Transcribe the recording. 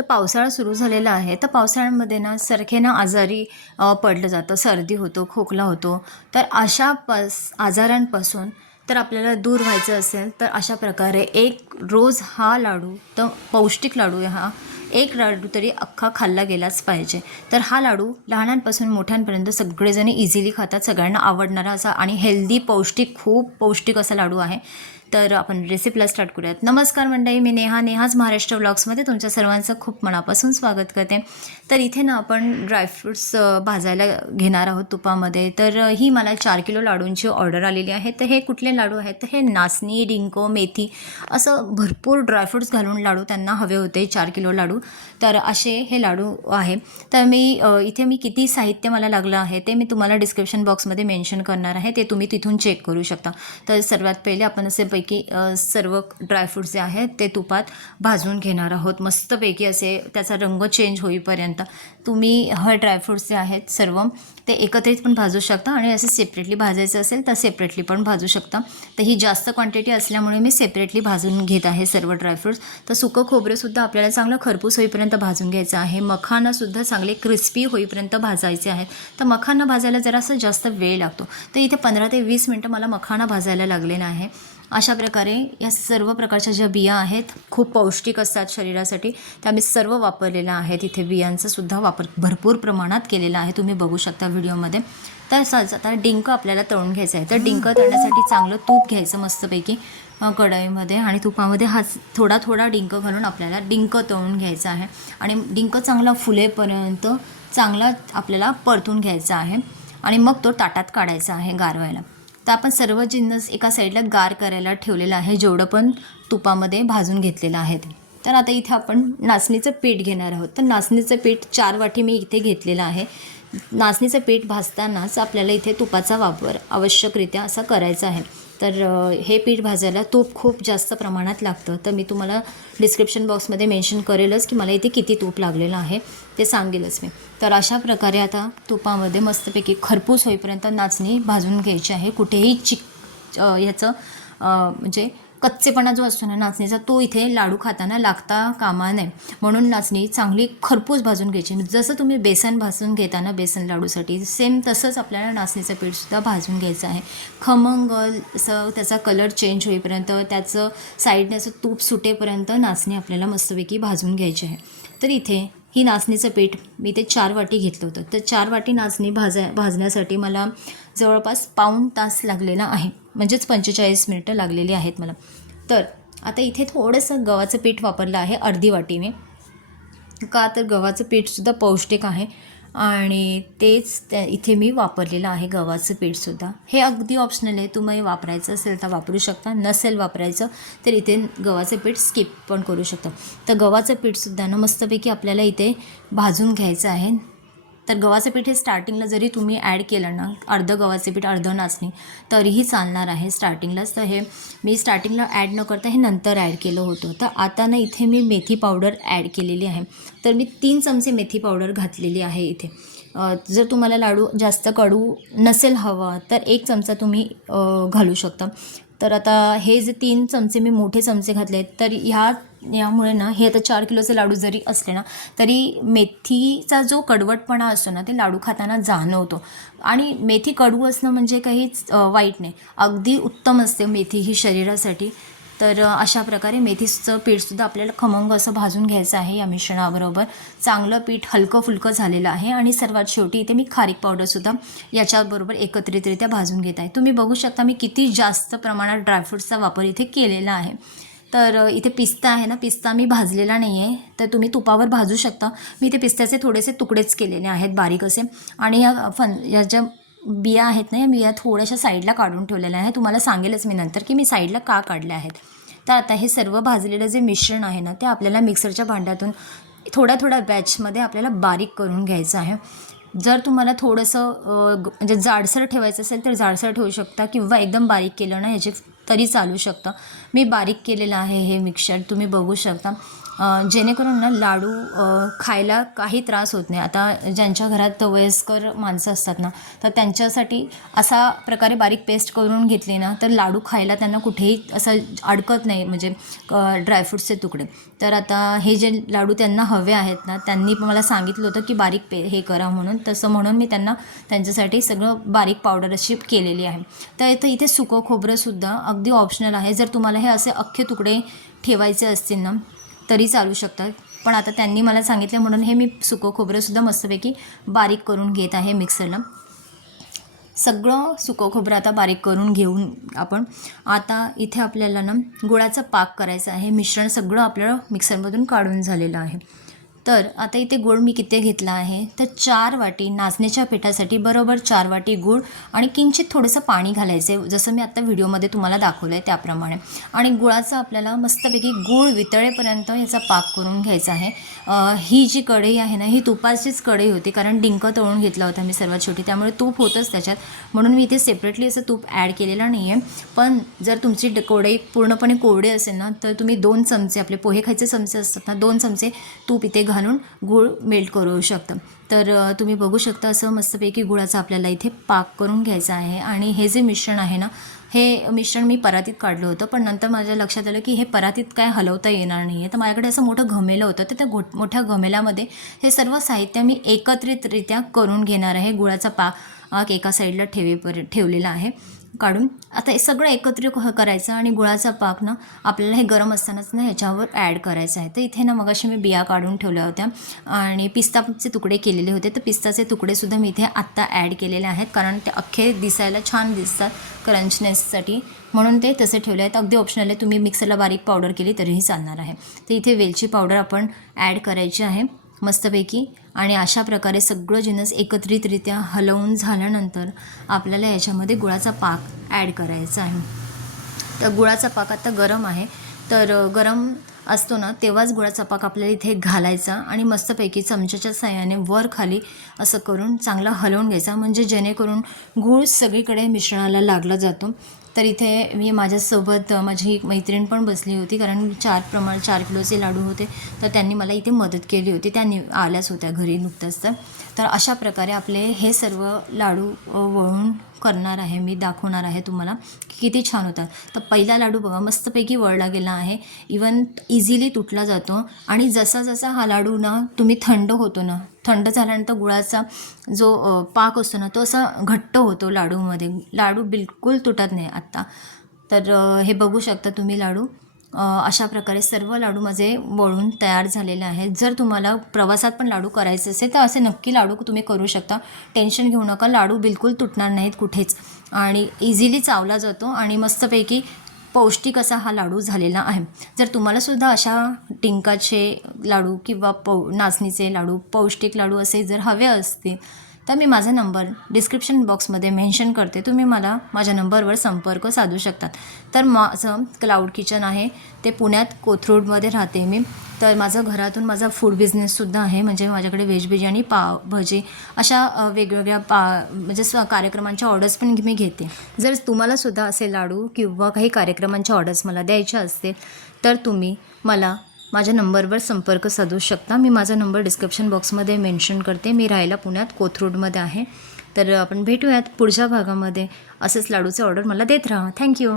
तर पावसाळा सुरू झालेला आहे. तर पावसाळ्यामध्ये ना सारखे ना आजारी पडलं जातं. सर्दी होतो, खोकला होतो. तर अशा आजारांपासून तर आपल्याला दूर व्हायचं असेल तर अशा प्रकारे एक रोज हा लाडू तर पौष्टिक लाडू आहे हा. एक लाडू तरी अख्खा खाल्ला गेलाच पाहिजे. तर हा लाडू लहानांपासून मोठ्यांपर्यंत सगळेजण इझिली खातात. सगळ्यांना आवडणारा असा आणि हेल्दी पौष्टिक खूप पौष्टिक असा लाडू आहे. तर आपण रेसिपीला स्टार्ट करूयात. नमस्कार मंडळी, मी नेहाज महाराष्ट्र व्लॉग्समध्ये तुमच्या सर्वांचं खूप मनापासून स्वागत करते. तर इथे ना आपण ड्रायफ्रूट्स भाजायला घेणार आहोत तुपामध्ये. तर ही मला 4 किलो लाडूंची ऑर्डर आलेली आहे. तर हे कुठले लाडू आहेत तर हे नाचणी, डिंक, मेथी असं भरपूर ड्रायफ्रूट्स घालून लाडू त्यांना हवे होते. 4 किलो लाडू. तर असे हे लाडू आहे. तर इथे मी किती साहित्य मला लागलं आहे ते मी तुम्हाला डिस्क्रिप्शन बॉक्समध्ये मेन्शन करणार आहे. ते तुम्ही तिथून चेक करू शकता. तर सर्वात पहिले आपण पैकी सर्व ड्रायफ्रूट्स जे आहेत ते तुपात भाजून घेणार आहोत. मस्तपैकी असे त्याचा रंग चेंज होईपर्यंत तुम्ही हे ड्रायफ्रूट्स जे आहेत सर्व ते एकत्रित पण भाजू शकता आणि असे सेपरेटली भाजायचं असेल तर सेपरेटली पण भाजू शकता. तर ही जास्त क्वांटिटी असल्यामुळे मी सेपरेटली भाजून घेत आहे सर्व ड्रायफ्रूट्स. तर सुकं खोबरेसुद्धा आपल्याला चांगलं खरपूस होईपर्यंत भाजून घ्यायचं आहे. मखानासुद्धा चांगले क्रिस्पी होईपर्यंत भाजायचे आहेत. तर मखाना भाजायला जरासं जास्त वेळ लागतो. तर इथे 15 ते 20 मिनटं मला मखाना भाजायला लागलेला आहे. अशा प्रकारे या सर्व प्रकारच्या ज्या बिया आहेत खूप पौष्टिक असतात शरीरासाठी. त्या मी सर्व वापरलेल्या आहेत. इथे बियांचा सुद्धा वापर भरपूर प्रमाणात केलेला आहे, तुम्ही बघू शकता व्हिडिओमध्ये. तर आता डिंक आपल्याला तळून घ्यायचं आहे. तर डिंक तळण्यासाठी चांगलं तूप घ्यायचं मस्तपैकी कढईमध्ये आणि तुपामध्ये थोडा थोडा डिंक घालून आपल्याला डिंक तळून घ्यायचा आहे. आणि डिंक चांगला फुलेपर्यंत चांगला आपल्याला परतून घ्यायचा आहे आणि मग तो ताटात काढायचा आहे गारवायला. तर आपण सर्व जिन्नस एका साईडला गार करायला ठेवलेलं आहे, जेवढं पण तुपामध्ये भाजून घेतलेलं आहे ते. तर आता इथे आपण नाचणीचं पीठ घेणार आहोत. तर नाचणीचं पीठ 4 वाटी मी इथे घेतलेलं आहे. नाचणीचं पीठ भाजतानाच आपल्याला इथे तुपाचा वापर आवश्यकरित्या असा करायचा आहे. तर हे पीठ भाजायला तूप खूप जास्त प्रमाणात लागतं. तर मी तुम्हाला डिस्क्रिप्शन बॉक्समध्ये मेन्शन करेलच की मला इथे किती तूप लागलेलं आहे ते सांगेलच मी. तर अशा प्रकारे आता तुपामध्ये मस्तपैकी खरपूस होईपर्यंत नाचणी भाजून घ्यायची आहे. कुठेही ह्याचं म्हणजे कच्चेपणा जो असतो ना नाचणीचा तो इथे लाडू खाताना लागता कामा नये, म्हणून नाचणी चांगली खरपूस भाजून घ्यायची. जसं तुम्ही बेसन भाजून घेताना बेसन लाडूसाठी सेम तसंच आपल्याला नाचणीचं पीठसुद्धा भाजून घ्यायचं आहे. खमंग असं त्याचा कलर चेंज होईपर्यंत त्याचं साईडने असं तूप सुटेपर्यंत नाचणी आपल्याला मस्तपैकी भाजून घ्यायची आहे. तर इथे ही नाचणीचं पीठ मी ते 4 वाटी घेतलं होतं. तर 4 वाटी नाचणी भाजण्यासाठी मला जवळपास पाऊण तास लागलेला आहे, म्हणजेच 45 मिनिटं लागलेली आहेत मला. तर आता इथे थोडंसं गव्हाचं पीठ वापरलं आहे, अर्धी वाटी मी. का तर गव्हाचं पीठसुद्धा पौष्टिक आहे आणि तेच इथे मी वापरलेलं आहे गव्हाचं पीठसुद्धा. हे अगदी ऑप्शनल आहे, तुम्ही वापरायचं असेल तर वापरू शकता, नसेल वापरायचं तर इथे गव्हाचं पीठ स्किप पण करू शकता. तर गव्हाचं पीठसुद्धा ना मस्तपैकी आपल्याला इथे भाजून घ्यायचं आहे. तर गव्हाचं पीठ हे स्टार्टिंगला जरी तुम्ही ॲड केलं ना, अर्धं गव्हाचं पीठ अर्धं नाचणी तरीही चालणार आहे स्टार्टिंगलाच. तर हे मी स्टार्टिंगला ॲड न करता हे नंतर ॲड केलं होतं. तर आता ना इथे मी मेथी पावडर ॲड केलेली आहे. तर मी 3 चमचे मेथी पावडर घातलेली आहे इथे. जर तुम्हाला लाडू जास्त कडू नसेल हवा तर 1 चमचा तुम्ही घालू शकता. तर आता हे जे 3 चमचे मी मोठे चमचे घातले आहेत, तर यामुळे ना हे आता 4 किलोचे लाडू जरी असले ना तरी मेथीचा जो कडवटपणा असतो ना ते लाडू खाताना जाणवतो. आणि मेथी कडू असणं म्हणजे काहीच वाईट नाही, अगदी उत्तम असते मेथी ही शरीरासाठी. तर अशा प्रकारे मेथीचं पीठसुद्धा आपल्याला खमंग असं भाजून घ्यायचं आहे. या मिश्रणाबरोबर चांगलं पीठ हलकं फुलकं झालेलं आहे. आणि सर्वात शेवटी इथे मी खारीक पावडरसुद्धा याच्याबरोबर एकत्रितरित्या भाजून घेत आहे. तुम्ही बघू शकता मी किती जास्त प्रमाणात ड्रायफ्रूट्सचा वापर इथे केलेला आहे. तर इथे पिस्ता आहे ना, पिस्ता मी भाजलेला नाही आहे, तर तुम्ही तुपावर भाजू शकता. मी इथे पिस्त्याचे थोडेसे तुकडेच केलेले आहेत बारीक असे. आणि या ज्या बिया आहेत ना, या बिया थोड्याशा साईडला काढून ठेवलेल्या आहेत. तुम्हाला सांगेलच मी नंतर की मी साईडला का काढल्या आहेत. तर आता हे सर्व भाजलेलं जे मिश्रण आहे ना ते आपल्याला मिक्सरच्या भांड्यातून थोड्या बॅचमध्ये आपल्याला बारीक करून घ्यायचं आहे. जर तुम्हाला थोडंसं म्हणजे जाडसर ठेवायचं असेल तर जाडसर ठेवू शकता किंवा एकदम बारीक केलं ना तरी चालू शकतं. मी बारीक केलेलं आहे हे मिक्सर, तुम्ही बघू शकता. जेणेकरून ना लाडू खायला काही त्रास होत नाही. आता ज्यांच्या घरात वयस्कर माणसं असतात ना, तर त्यांच्यासाठी असा प्रकारे बारीक पेस्ट करून घेतली ना, तर लाडू खायला त्यांना कुठेही असं अडकत नाही, म्हणजे ड्रायफ्रूट्सचे तुकडे. तर आता हे जे लाडू त्यांना हवे आहेत ना, त्यांनी मला सांगितलं होतं की बारीक हे करा म्हणून. तसं म्हणून मी त्यांना त्यांच्यासाठी सगळं बारीक पावडर अशी केलेली आहे. तर इथे सुकं खोबरंसुद्धा अगदी ऑप्शनल आहे. जर तुम्हाला हे असे अख्खे तुकडे ठेवायचे असतील ना, तरी चालू शकतात. पण आता त्यांनी मला सांगितलं म्हणून हे मी सुकं खोबरंसुद्धा मस्तपैकी बारीक करून घेत आहे मिक्सरला. सगळं सुकं खोबरं आता बारीक करून घेऊन आपण आता इथे आपल्याला ना गुळाचा पाक करायचा आहे. मिश्रण सगळं आपल्याला मिक्सरमधून काढून झालेलं आहे. तर आता इथे गूळ मी किती घेतला आहे, तर 4 वाटी नाचणीच्या पिठासाठी बरोबर 4 वाटी गूळ आणि किंचित थोडंसं पाणी घालायचं आहे, जसं मी आत्ता व्हिडिओमध्ये तुम्हाला दाखवलं आहे त्याप्रमाणे. आणि गुळाचा आपल्याला मस्तपैकी गूळ वितळेपर्यंत याचा पाक करून घ्यायचा आहे. ही जी कढई आहे ना, ही तुपाचीच कढई होती, कारण डिंक तळून घेतला होता मी सर्वात शेवटी, त्यामुळे तूप होतंच त्याच्यात, म्हणून मी इथे सेपरेटली असं तूप ॲड केलेलं नाही आहे. पण जर तुमची कढई पूर्णपणे कोरडी असेल ना, तर तुम्ही 2 चमचे, आपले पोहे खायचे चमचे असतात ना, 2 चमचे तूप इथे घालून गूळ मेल्ट करू शकता. तर तुम्ही बघू शकता असं मस्तपैकी गुळाचा आपल्याला इथे पाक करून घ्यायचा आहे. आणि हे जे मिश्रण आहे ना, हे मिश्रण मी परातीत काढलं होतं, पण नंतर माझ्या लक्षात आलं की हे परातीत काय हलवता येणार नाही आहे. तर माझ्याकडे असं मोठं घमेलं होतं, तर त्या मोठ्या घमेल्यामध्ये हे सर्व साहित्य मी एकत्रितरित्या करून घेणार आहे. गुळाचा पाक एका साईडला ठेवलेला आहे काढून. आता हे सगळं एकत्रित करायचं आणि गुळाचा पाक ना आपल्याला हे गरम असतानाच ना ह्याच्यावर ॲड करायचं आहे. तर इथे ना मगाशी मी बिया काढून ठेवल्या होत्या आणि पिस्ताचे तुकडे केलेले होते, तर पिस्ताचे तुकडेसुद्धा मी इथे आत्ता ॲड केलेले आहेत, कारण ते अख्खे दिसायला छान दिसतात क्रंचनेससाठी, म्हणून ते तसे ठेवले आहेत. अगदी ऑप्शनल आहे, तुम्ही मिक्सरला बारीक पावडर केली तरीही चालणार आहे. तर इथे वेलची पावडर आपण ॲड करायची आहे मस्तपैकी. आणि अशा प्रकारे सगळं जिन्नस एकत्रितरित्या हलवून झाल्यानंतर आपल्याला याच्यामध्ये गुळाचा पाक ॲड करायचा आहे. तर गुळाचा पाक आता गरम आहे, तर गरम असतो ना तेव्हाच गुळाचा पाक आपल्याला इथे घालायचा आणि मस्तपैकी चमच्याच्या साहाय्याने वर खाली असं करून चांगला हलवून घ्यायचा, म्हणजे जेणेकरून गूळ सगळीकडे मिश्रणाला लागला जातो. तर इथे मी माझ्यासोबत माझी एक मैत्रीण पण बसली होती, कारण 4 किलोचे लाडू होते, तर त्यांनी मला इथे मदत केली होती. त्यांनी आल्याच होत्या घरी नुकतंच. तर अशा प्रकारे आपले हे सर्व लाडू वळून करणार आहे मी, दाखवणार आहे तुम्हाला किती छान होतात. तर पहिला लाडू बघा मस्तपैकी वळला गेला आहे, इवन इझिली तुटला जातो. आणि जसा जसा हा लाडू ना तुम्ही थंड होतो ना, थंड झाल्यानंतर गुळाचा जो पाक असतो ना तो असा घट्ट होतो लाडूमध्ये, लाडू बिलकुल तुटत नाही आत्ता. तर हे बघू शकता तुम्ही लाडू अशा प्रकारे सर्व लाडू माझे वळून तयार झालेले आहेत. जर तुम्हाला प्रवासात पण लाडू करायचे असेल तर असे नक्की लाडू तुम्ही करू शकता, टेन्शन घेऊ नका, लाडू बिलकुल तुटणार नाहीत कुठेच आणि इझिली चावला जातो आणि मस्तपैकी पौष्टिक असा हा लाडू झालेला आहे. जर तुम्हालासुद्धा अशा डिंकाचे लाडू किंवा नाचणीचे लाडू, पौष्टिक लाडू असे जर हवे असतील तर मी माझा नंबर डिस्क्रिप्शन बॉक्समध्ये मेन्शन करते, तुम्ही मला माझ्या नंबरवर संपर्क साधू शकतात. तर माझं क्लाउड किचन आहे ते पुण्यात कोथरूडमध्ये राहते मी. तर माझं घरातून माझा फूड बिझनेससुद्धा आहे, म्हणजे माझ्याकडे व्हेज बिर्याणी, पाव भजी अशा वेगवेगळ्या म्हणजे कार्यक्रमांच्या ऑर्डर्स पण मी घेते. जर तुम्हालासुद्धा असे लाडू किंवा काही कार्यक्रमांच्या ऑर्डर्स मला द्यायच्या असतील तर तुम्ही मला माझ्या नंबरवर संपर्क साधू शकता. मी माझा नंबर डिस्क्रिप्शन बॉक्समध्ये मेन्शन करते. मी राहायला पुण्यात कोथरूडमध्ये आहे. तर आपण भेटूयात पुढच्या भागामध्ये. असेच लाडूचे ऑर्डर मला देत राहा. थँक्यू.